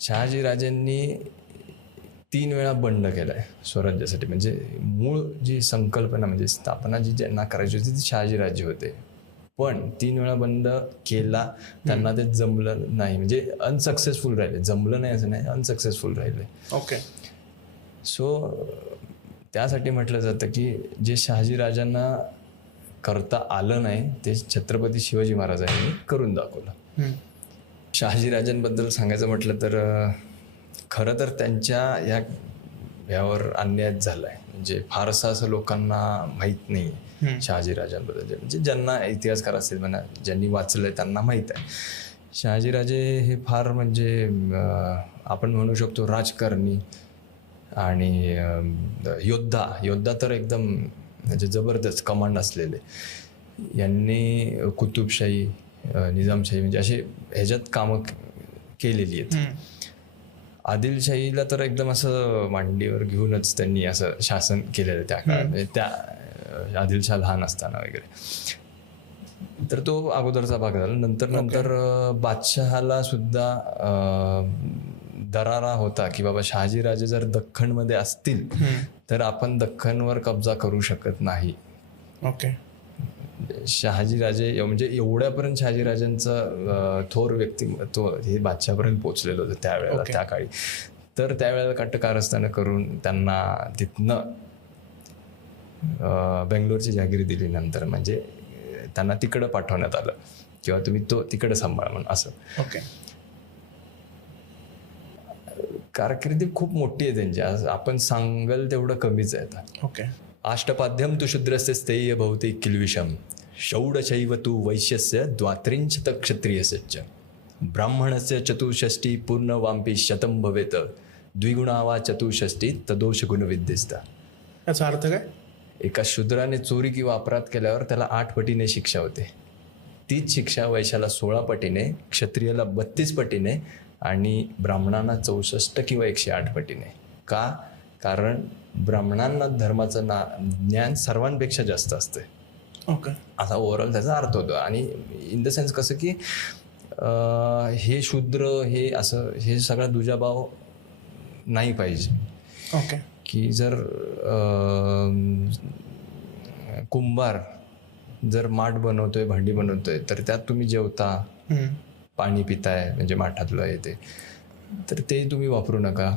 शहाजीराजेंनी 3 वेळा बंड केलाय स्वराज्यासाठी. म्हणजे मूळ जी संकल्पना म्हणजे स्थापना जी ज्यांना करायची होती ती शहाजीराजे होते, पण 3 वेळा बंड केला, त्यांना ते जमलं नाही. म्हणजे अनसक्सेसफुल राहिले. जमलं नाही असं नाही, अनसक्सेसफुल राहिले. ओके. सो त्यासाठी म्हटलं जातं की जे शहाजीराजांना करता आलं नाही ते छत्रपती शिवाजी महाराजांनी करून दाखवलं. शहाजीराजांबद्दल सांगायचं म्हटलं तर खरं तर त्यांच्या यावर अन्याय झाला आहे. म्हणजे फारसं असं लोकांना माहीत नाही शहाजीराजांबद्दल. म्हणजे ज्यांना इतिहासकार असेल म्हणा, ज्यांनी वाचलंय त्यांना माहीत आहे. शहाजीराजे हे फार म्हणजे आपण म्हणू शकतो राजकारणी आणि योद्धा तर एकदम म्हणजे जबरदस्त कमांड असलेले. यांनी कुतुबशाही, निजामशाही म्हणजे असे ह्याच्यात कामं केलेली आहेत. आदिलशाहीला तर एकदम असं मांडीवर घेऊनच त्यांनी असं शासन केलेलं त्या काळात. म्हणजे त्या आदिलशाह लहान असताना वगैरे. तर तो अगोदरचा भाग झाला. नंतर बादशहाला सुद्धा दरारा होता की बाबा शहाजीराजे जर दख्खनमध्ये असतील तर आपण दख्खनवर कब्जा करू शकत नाही. ओके. शहाजीराजे म्हणजे एवढ्यापर्यंत शहाजीराजांचं थोर व्यक्तिमत्व हे बादशाहपर्यंत पोहोचलेलं होतं त्यावेळेला, त्या काळी. तर त्यावेळेला कारस्थानं करून त्यांना तिथनं बेंगलोरची जहागिरी दिली. नंतर म्हणजे त्यांना तिकडं पाठवण्यात आलं किंवा तुम्ही तो तिकडं सांभाळा म्हणून असं. ओके. कारकिर्दी खूप मोठी आहे त्यांची. आपण सांगाल तेवढं कमीच आहे आता. ओके. अष्टपाद्यम तु शूद्रस्य स्थेय भवते किल्विषम षौडशैव तु वैश्यस्य द्वात्रिंशत क्षत्रियस्य ब्राह्मणस्य चतुष्षष्टि पूर्णवांपी शतं भवेत द्विगुणा वा चतुष्षष्टि तदोष गुणविद्यस्ता. याचा अर्थ काय? एका शूद्राने चोरी किंवा अपराध केल्यावर त्याला 8 पटीने शिक्षा होते. तीच शिक्षा वैश्याला 16 पटीने, क्षत्रियाला 32 पटीने आणि ब्राह्मणांना 64 किंवा 108 पटीने. का? कारण ब्राह्मणांना धर्माचं ज्ञान सर्वांपेक्षा जास्त असते. ओके. असा ओव्हरऑल त्याचा अर्थ होतो. आणि इन द सेन्स कसं की हे शूद्र हे असं हे सगळा दुजाभाव नाही पाहिजे. ओके. की जर कुंभार जर माठ बनवतोय, भांडी बनवतोय, तर त्यात तुम्ही जेवता, पाणी पिताय म्हणजे माठातलं येते, तर ते तुम्ही वापरू नका.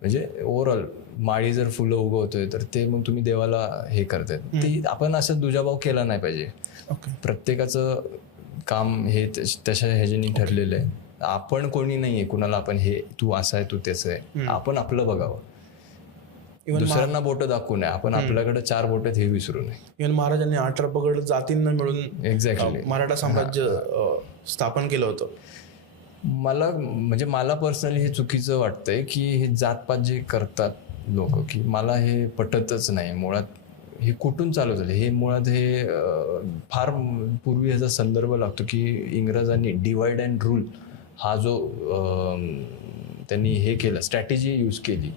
म्हणजे ओव्हरऑल माळी जर फुलं उगवतोय तर ते मग तुम्ही देवाला हे करताय. ती आपण असं दुजाभाव केला नाही पाहिजे. प्रत्येकाचं काम हे तशा ह्याच्यानी ठरलेलं आहे. आपण कोणी नाहीये कुणाला आपण हे तू असं आहे तू त्याचं आहे. आपण आपलं बघावं. दुसऱ्यांना बोटं दाखवू नये. आपण आपल्याकडे 4 बोट हे विसरू नये. इव्हन महाराजांनी 18 पगड जातींना मिळून एक्झॅक्टली मराठा साम्राज्य स्थापन केलं होतं. मला पर्सनली हे चुकीचं वाटतंय की हे जातपात जे करतात लोक, की मला हे पटतच नाही. मुळात हे कुठून चालू झालं हे मुळात हे फार पूर्वी ह्याचा संदर्भ लागतो की इंग्रजांनी डिवाइड अँड रूल हा जो त्यांनी हे केलं, स्ट्रॅटेजी यूज केली.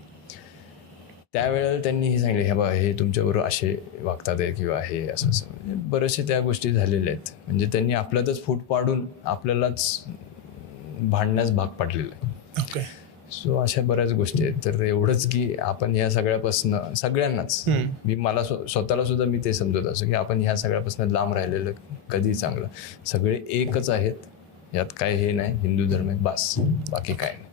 त्यावेळेला त्यांनी हे सांगितलं, हे बा हे तुमच्याबरोबर असे वागतात आहे किंवा हे असं असं. म्हणजे बरेचसे त्या गोष्टी झालेल्या आहेत. म्हणजे त्यांनी आपल्यातच फूट पाडून आपल्यालाच भांडण्यास भाग पाडलेलं आहे. ओके. सो अशा बऱ्याच गोष्टी आहेत. तर एवढंच की आपण ह्या सगळ्यापासनं सगळ्यांनाच मला स्वतःला सुद्धा मी ते समजत असं की आपण ह्या सगळ्यापासून लांब राहिलेलं कधी चांगलं. सगळे एकच आहेत, यात काय हे नाही. हिंदू धर्म आहे बास, बाकी काय नाही.